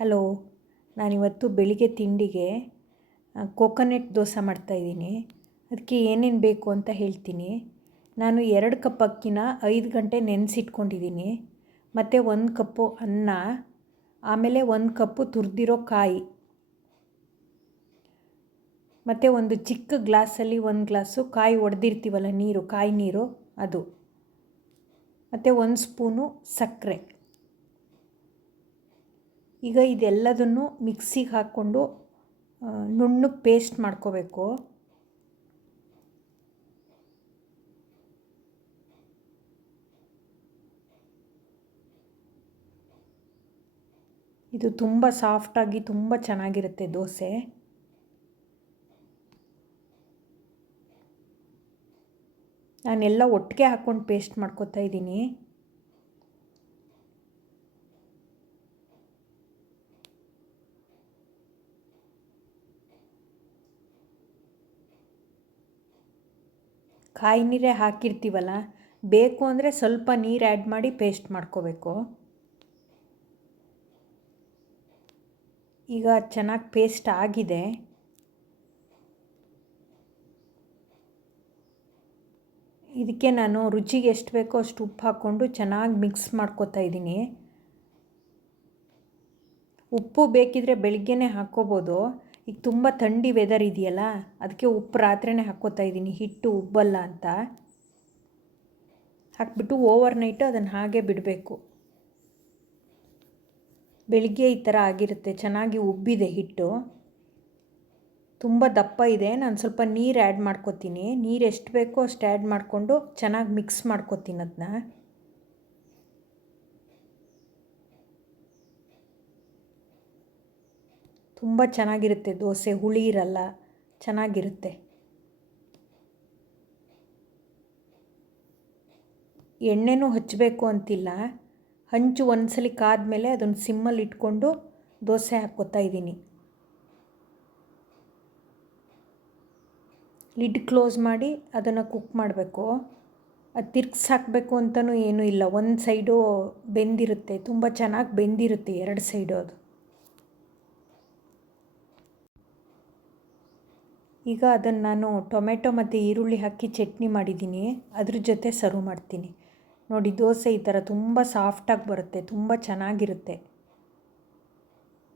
Hello, ನಾನಿವತ್ತು ಬೆಳಿಗ್ಗೆ ತಿಂಡಿಗೆ ಕೋಕೋನಟ್ ದೋಸೆ ಮಾಡ್ತಾಯಿದ್ದೀನಿ. ಅದಕ್ಕೆ ಏನೇನು ಬೇಕು ಅಂತ ಹೇಳ್ತೀನಿ. ನಾನು 2 ಕಪ್ ಅಕ್ಕಿನ 5 ಗಂಟೆ ನೆನೆಸಿಟ್ಕೊಂಡಿದ್ದೀನಿ. ಮತ್ತು 1 ಕಪ್ಪು ಅನ್ನ, ಆಮೇಲೆ 1 ಕಪ್ಪು ತುರಿದಿರೋ ಕಾಯಿ, ಮತ್ತು ಒಂದು ಚಿಕ್ಕ ಗ್ಲಾಸಲ್ಲಿ 1 ಗ್ಲಾಸು ಕಾಯಿ ಒಡೆದಿರ್ತೀವಲ್ಲ ನೀರು, ಕಾಯಿ ನೀರು ಅದು, ಮತ್ತು 1 ಸ್ಪೂನು ಸಕ್ಕರೆ. ಈಗ ಇದೆಲ್ಲದನ್ನು ಮಿಕ್ಸಿಗೆ ಹಾಕ್ಕೊಂಡು ನುಣ್ಣಗೆ ಪೇಸ್ಟ್ ಮಾಡ್ಕೋಬೇಕು. ಇದು ತುಂಬ ಸಾಫ್ಟಾಗಿ ತುಂಬ ಚೆನ್ನಾಗಿರುತ್ತೆ ದೋಸೆ. ನಾನೆಲ್ಲ ಒಟ್ಟಿಗೆ ಹಾಕ್ಕೊಂಡು ಪೇಸ್ಟ್ ಮಾಡ್ಕೊತಾ ಇದ್ದೀನಿ. ಕಾಯಿ ನೀರೇ ಹಾಕಿರ್ತೀವಲ್ಲ, ಬೇಕು ಅಂದರೆ ಸ್ವಲ್ಪ ನೀರು ಆ್ಯಡ್ ಮಾಡಿ ಪೇಸ್ಟ್ ಮಾಡ್ಕೋಬೇಕು. ಈಗ ಚೆನ್ನಾಗಿ ಪೇಸ್ಟ್ ಆಗಿದೆ. ಇದಕ್ಕೆ ನಾನು ರುಚಿಗೆ ಎಷ್ಟು ಬೇಕೋ ಅಷ್ಟು ಉಪ್ಪು ಹಾಕ್ಕೊಂಡು ಚೆನ್ನಾಗಿ ಮಿಕ್ಸ್ ಮಾಡ್ಕೊತಾ ಇದ್ದೀನಿ. ಉಪ್ಪು ಬೇಕಿದ್ರೆ ಬೆಳಿಗ್ಗೆನೇ ಹಾಕ್ಕೋಬೋದು. ಈಗ ತುಂಬ ಥಂಡಿ ವೆದರ್ ಇದೆಯಲ್ಲ, ಅದಕ್ಕೆ ಉಪ್ಪು ರಾತ್ರಿನೇ ಹಾಕ್ಕೋತಾ ಇದ್ದೀನಿ, ಹಿಟ್ಟು ಉಬ್ಬಲ್ಲ ಅಂತ. ಹಾಕ್ಬಿಟ್ಟು ಓವರ್ನೈಟು ಅದನ್ನು ಹಾಗೆ ಬಿಡಬೇಕು. ಬೆಳಿಗ್ಗೆ ಈ ಥರ ಆಗಿರುತ್ತೆ, ಚೆನ್ನಾಗಿ ಉಬ್ಬಿದೆ ಹಿಟ್ಟು. ತುಂಬ ದಪ್ಪ ಇದೆ. ನಾನು ಸ್ವಲ್ಪ ನೀರು ಆ್ಯಡ್ ಮಾಡ್ಕೊತೀನಿ. ನೀರು ಎಷ್ಟು ಬೇಕೋ ಅಷ್ಟು ಆ್ಯಡ್ ಮಾಡಿಕೊಂಡು ಚೆನ್ನಾಗಿ ಮಿಕ್ಸ್ ಮಾಡ್ಕೊತೀನಿ ಅದನ್ನ. ತುಂಬ ಚೆನ್ನಾಗಿರುತ್ತೆ ದೋಸೆ, ಹುಳಿ ಇರಲ್ಲ, ಚೆನ್ನಾಗಿರುತ್ತೆ. ಎಣ್ಣೆನೂ ಹಚ್ಚಬೇಕು ಅಂತಿಲ್ಲ. ಹಂಚು ಒಂದ್ಸಲಿ ಕಾದ್ಮೇಲೆ ಅದನ್ನು ಸಿಮ್ಮಲ್ಲಿ ಇಟ್ಕೊಂಡು ದೋಸೆ ಹಾಕ್ಕೋತಾ ಇದ್ದೀನಿ. ಲಿಡ್ ಕ್ಲೋಸ್ ಮಾಡಿ ಅದನ್ನು ಕುಕ್ ಮಾಡಬೇಕು. ಅದು ತಿರ್ಗಿಸಾಕಬೇಕು ಅಂತಲೂ ಏನೂ ಇಲ್ಲ. ಒಂದು ಸೈಡು ಬೆಂದಿರುತ್ತೆ, ತುಂಬ ಚೆನ್ನಾಗಿ ಬೆಂದಿರುತ್ತೆ 2 ಸೈಡು ಅದು. ಈಗ ಅದನ್ನು ನಾನು ಟೊಮೆಟೊ ಮತ್ತು ಈರುಳ್ಳಿ ಹಾಕಿ ಚಟ್ನಿ ಮಾಡಿದ್ದೀನಿ, ಅದ್ರ ಜೊತೆ ಸರ್ವ್ ಮಾಡ್ತೀನಿ. ನೋಡಿ, ದೋಸೆ ಈ ಥರ ತುಂಬ ಸಾಫ್ಟಾಗಿ ಬರುತ್ತೆ, ತುಂಬ ಚೆನ್ನಾಗಿರುತ್ತೆ.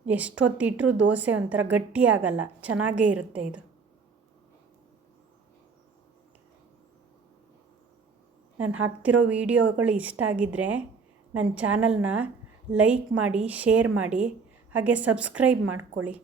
ಎಷ್ಟೊತ್ತಿಟ್ಟರೂ ದೋಸೆ ಒಂಥರ ಗಟ್ಟಿ ಆಗಲ್ಲ, ಚೆನ್ನಾಗೇ ಇರುತ್ತೆ ಇದು. ನಾನು ಹಾಕ್ತಿರೋ ವಿಡಿಯೋಗಳು ಇಷ್ಟ ಆಗಿದ್ದರೆ ನನ್ನ ಚಾನಲ್ನ ಲೈಕ್ ಮಾಡಿ, ಶೇರ್ ಮಾಡಿ, ಹಾಗೆ ಸಬ್ಸ್ಕ್ರೈಬ್ ಮಾಡ್ಕೊಳ್ಳಿ.